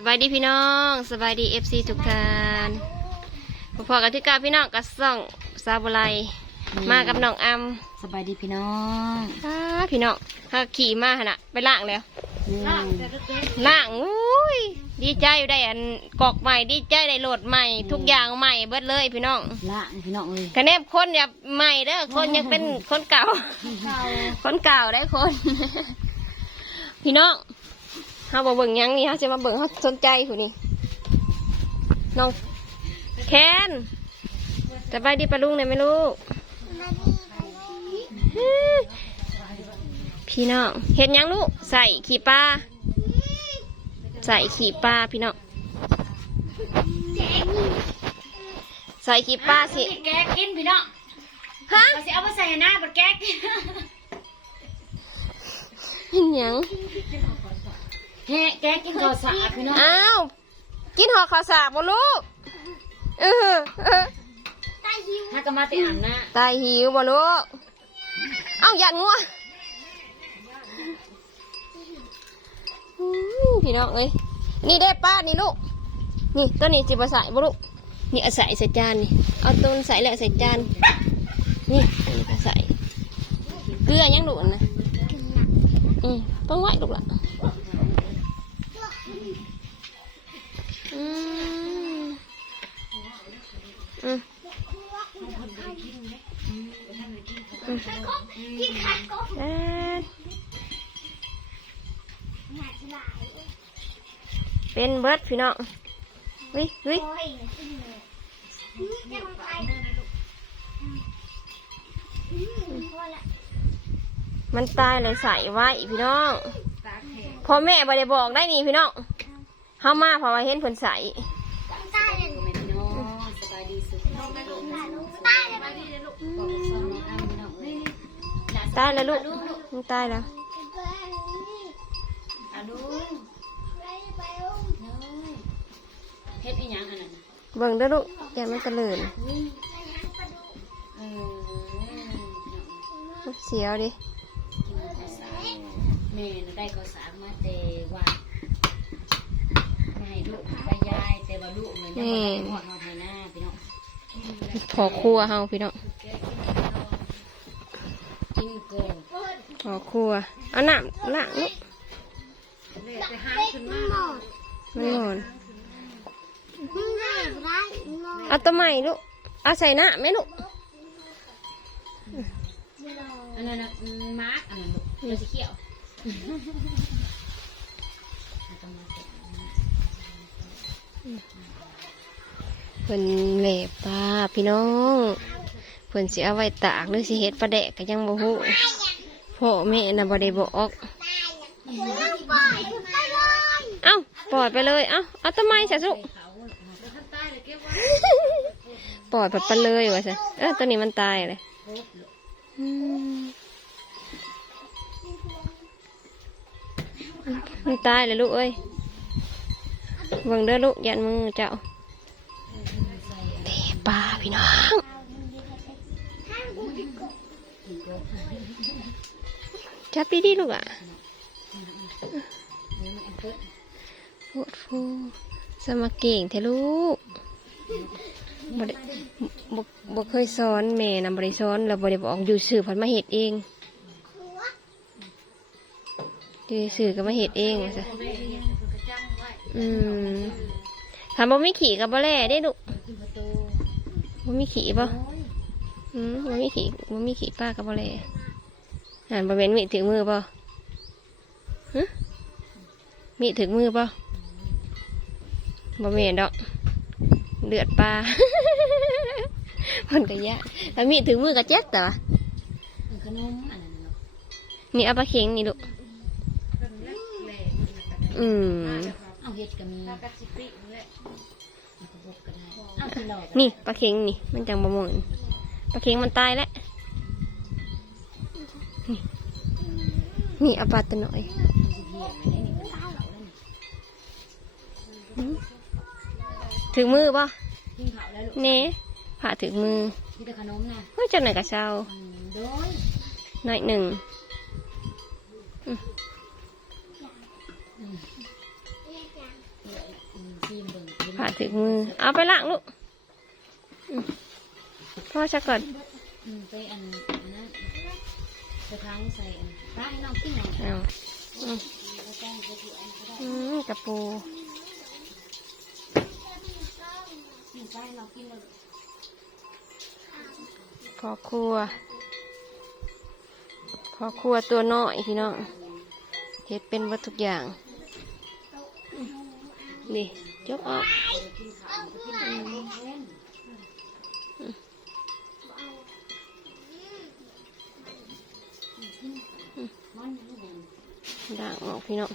สบายดีพี่น้องสบายดีเอฟซีทุกท่านพอๆกับที่กาพี่น้องกับซ่องซาบุไรมากับน้องอัมสบายดีพี่น้องอ้าพี่น้องถ้าขี่มาหนนะไปล่างแล้วอืมล่างอุ้ยดีใจอยู่ได้อันกอกใหม่ดีใจได้โหลดใหม่ ทุกอย่างใหม่เบิดเลยพี่น้องละพี่น้องเอ้ยคะแนนคนอย่าใหม่เด้อคนยังเป็นคนเก่า คนเก่าได้คน พี่น้อง เฮาบ่เบิ่งหยังนี่เฮาจะมาเบิ่งเฮาสนใจผู้นี่น้องแคนสบายดีปะลุงเนี่ยไหมลูกพี่น้องเห็นยังลูกใส่ขี่ปลาใส่ขี่ปลาพี่น้องใส่ขี่ปลาสิแกกินพี่น้องฮะเอาสิเอามาใส่หน้าบัดแกกินเห็นยัง เฮ้แกกินข้าวสารพี่น้องอ้าว กินห่อข้าวสากบ่ลูกเออเออถ้าก็มาติอ่านหน้าตายหิวบ่ลูก เอ้าหยัดงัวอืมพี่น้องเอ้ยนี่ได้ป้านี่ลูก นี่ตัวนี้จิบใส่บ่ลูก นี่เอาใส่ใส่จานนี่ เอาต้นใส่แล้วใส่จาน นี่อันนี้ก็ใส่ เกลือยังดุนะอืมต้องไหวลูกละ เป็นเบิร์ดพี่น้องเฮ้ยเฮ้ยมันตายเลยใส่ไว้พี่น้องพ่อแม่บ่ได้บอกได้นี่พี่น้องเฮามาเพราะว่าเห็นเพิ่นใส่พี่น้องสบายดีสุดน้องน้องอ้ำพี่น้องเอ้ยตายแล้วลูกตายแล้ว ฮ็ดอีหยังอันนั้นน่ะเบิ่งเด้อลูกอย่ามันกระเลินเออเสียวดิกินข้าวสารแม่น่ะได้ข้าวสารมาแต่ว่าให้ลูกไปยายแต่ว่าลูกเนี่ยยังบ่ได้หอดหอดให้หน้าพี่น้องพอครัวเฮาพี่น้องกินโกงพอครัวเอาน้ำล้างลูกมันนอน เอาตัวใหม่ลูก เอาใส่หน้าไหมลูกอันนั้นน่ะมาร์กอันนั้นลูกเดี๋ยวสิเขียวเพิ่นเหลบปลาพี่น้องเพิ่นสิเอาไว้ตากหรือสิเฮ็ดปลาแดกก็ยังบ่ฮู้พ่อแม่น่ะบ่ได้บอก เอ้าปล่อยไปเลย เอ้าเอาทำไมสะสุ ปล่อยแบบไปเลยว่าซะเออตัวนี้มันตายเลยมันตายเลยลูกเอ้ยเบิ่งเด้อลูกยันมือเจ้าปลาพี่น้องจับดีดีลูกอะปวดฟูสมาเก่งเทลูก บ่ได้บ่บ่เคยสอนแม่นะบ่ได้สอนแล้วบ่ได้บอกอยู่สื่อพันมาเห็ดเองอยู่สื่อก็มาเห็ดเองว่าซะอืมถามบ่มีขี่กับบ่แล่ได้ลูกมันมีขี่ป่ะอืมมันมีขี่มันมีขี่ป้ากับบ่เลยอ่านบะเวนมีถึงมือป่ะฮะมีถึงมือป่ะบะเวนดอก เลือดปลามันก็ยากแต่มีถึงมือก็เจ็ดแต่ว่าขนมอันนั้นเนาะนี่เอาปลาเค็งนี่ลูกอืมเอาเฮ็ดก็มีเอะก็มีนี่ปลาเค็งนี่ มันจังบะหมนปลาเค็งมันตายแล้วนี่นี่เอาปลาตัวหน่อย ถึงมือป่ะกินข้าวแล้วลูกเน่ผ่าถึงมือมีแต่ขนมนะเฮ้ยจังไหนกับเช้าอืมโดยหน่อยหนึ่งผ่าถึงมือ เอาไปล้างลูกอืมพ่อชักก่อนอืมไปอันนั้นจะทางใส่อันป้าให้น้องกินหน่อยเอาอืมแล้วแจ้งไปที่อันก็ได้ อืมกระปู กินไปน้องกินเลยพอครัว พอครัวตัวน้อยพี่น้องเฮ็ดเป็นวัตทุกอย่าง นี่ยกออกด่างออกพี่น้อง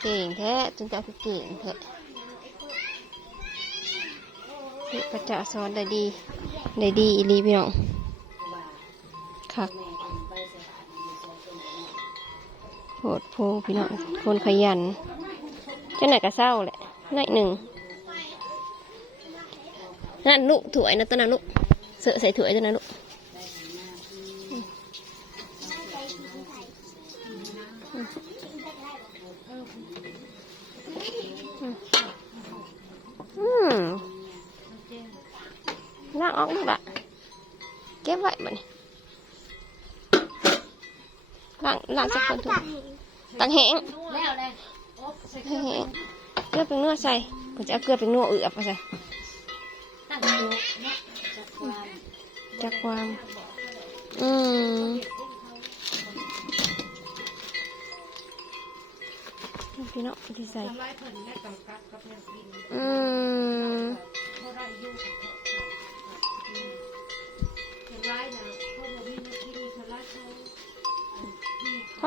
เก่งแท้จนจะเก่งแท้ เฮ็ดพระจ้าสอนได้ดี ได้ดีอีลีพี่น้องคักโซ่ต้นกันโหดโพพี่น้อง คนขยันเจ้าไหนก็เศร้าแหละหน่อยหนึ่งนั่นลูกถวยนะตัวนั้นลูกเสือใส่ถวยตัวนั้นลูก ล้างล้างสักคนถูกตังแห้งแล้วเลยโอ๊บใส่เคแห้รื่องงเกลือเป็นนัวใส่ผมจะเอาเกลือเป็นนัวเอือบมาใส่ตั้งโต๊ะเนาะจัดความจากความ อืมพี่น้องที่ใส่ทำไรเพิ่นแม่กำกับกับแม่กินอืม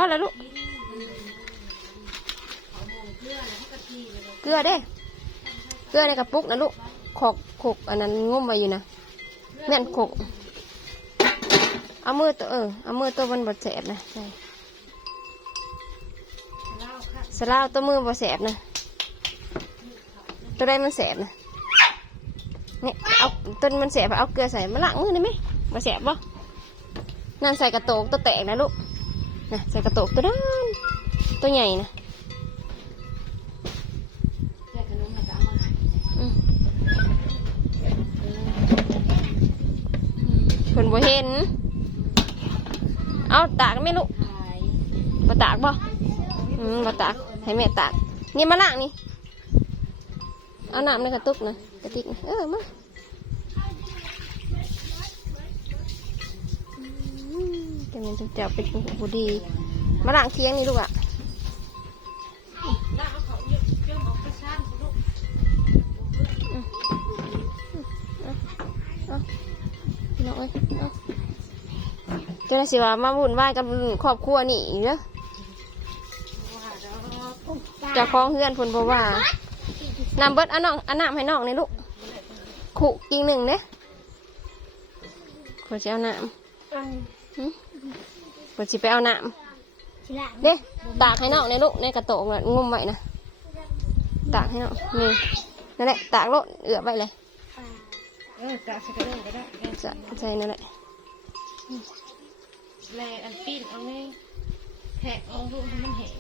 อแล้วลูกเขามองเพื่อแล้วเขาก็ทีเกลือเด้ เกลือในกระปุกนะลูก ขอกขกอันนั้นงุ้มไว้อยู่นะแม่นขกเอามือตัวเออ เอามือตัวมันบดแสบนะใส่เล่าค่ะสลาวตัวมือบดแสบนะ ตัวใดมันแสบนะเนี่ยเอาต้นมันแสบเอาเกลือใส่มาล้างมือได้ไหมบดแสบบ่นั่นใส่กระโตกตัวแตกนะลูก นะใส่กระโตกตัวนั้นตัวใหญ่นะคนมแล้วก็เพิ่นบ่เห็น เอาตากไม่ลูกขายบ่ตากบ่อืมบ่ตาก ให้แม่ตาก นี่มาล้างนี่ เอาน้ำในกระตุกนะกระติกนะเออมา จะเป็นจังเจ้าเป็นผู้ดีมาล้างเคียงนี่ลูกอะแล้วเอาเขาเยอะเจ้าบอกกระชานลูกพี่น้องเอ้ยเอาเจ้าหน้าที่ว่ามาวุ่นวายกับครอบครัวนี่อีกเด้อว่าเดี๋ยวเจะคล้าของเฮือนเพนบอกว่าน้ำเบิดอันน้องอันน้ำให้น้องในอยลูกขุจริงหนึ่งเด้ขอจะเอาน้ำ หึขอจะไปเอาน้ำเด้ตากให้น้องในอยลูกในกระโตกน่ะงุมไว้นะตากให้น้องนี่นั่นแหละตากโลดเอือบไว้เลยเออจะใส่กระด้งก็ได้จะใส่นั่นแหละแลอันปิ้นเอาไงแหกเอาลูกให้มันแหง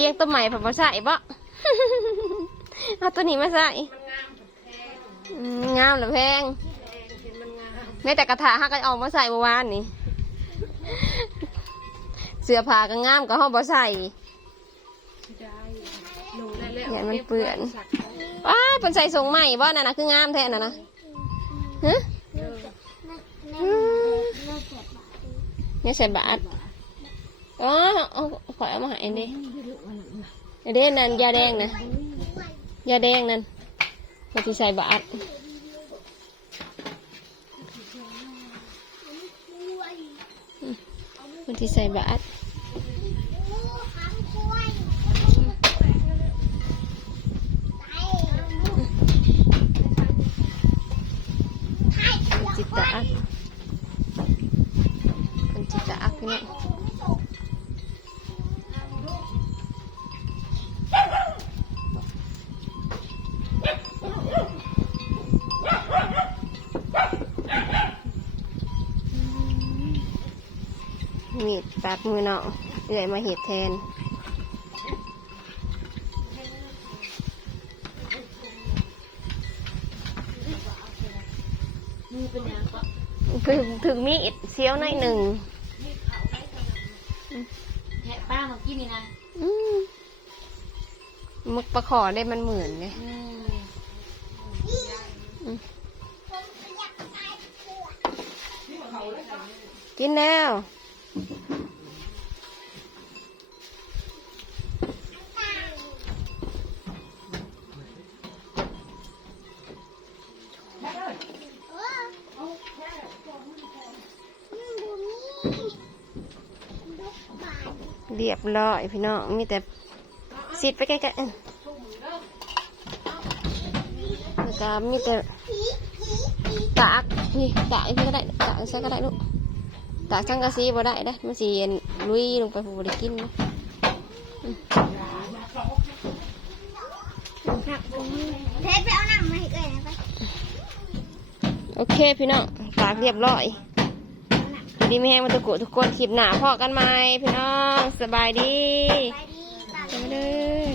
เคียงตัวใหม่ผมมาใส่บ่เอาตัวนี้มาใส่อืมงามหรือแพงแม้แต่กระถาฮักก็เอามาใส่เมื่อวานนี่เสื้อผ้าก็งามก็ห้องบ่ใส่ได้หนูได้แล้วอย่ามันเปื้อนว้ายเป็นใส่ทรงใหม่บ่นั่นนะคืองามแท้น่ะนะฮะอืมเนี่ยใส่บาท อ๋อเอาขอยเอามาให้เด้เด้นั่นยาแดงนะยาแดงนั่นมันที่ใส่บาทอืมมันที่ใส่บาตร มีดตัดมือเนาะเอื่อยมาเห็ดแทนมือเป็นหยังก็ถึงถึงมีดเสี้ยวหน่อยหนึ่งแทะป้ามากินนี่นะอืมมึกประขอได้มันเหมือนเลยอืมกินแล้ว เรียบร้อยพี่น้องมีแต่สิดไปใกล้ๆเออแล้วก็มีแต่ตากนี่ตากอีกทีก็ได้ตากใช่ก็ได้ลูกตากช่างกะซีบ่ได้ได้มันสีลุยลงไปผูได้กินนะอืมเพชรไปเอาหนังมาให้เอ้ยนะไปโอเคพี่น้องตากเรียบร้อย ดีไม่แห้งมันตะกุทุกคนคลิปหนาพอกันไหมพี่น้องสบายดีไปดีปากไปเลย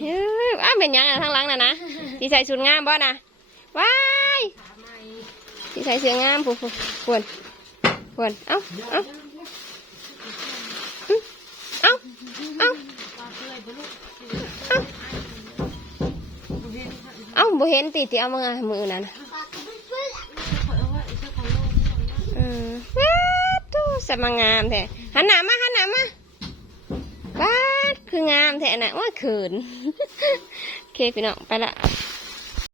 เฮ้ยอ้าวเป็นยังไงทางหลังน่ะนะที่ใส่ชุดงามบ่นะว้ายที่ใส่เสื้องามผู้ผู้ควรควรเอ้าเอ้าอืมเอ้าเอ้าเอ้าบ่เห็นติที่เอามามือนั่นน่ะ ปากเพื่อน อืมว้าวตู้ สมางามแท้หันหน้ามาหันหน้ามาว้าคืองามแท้น่ะว่าเขิน โอเคพี่น้องไปละ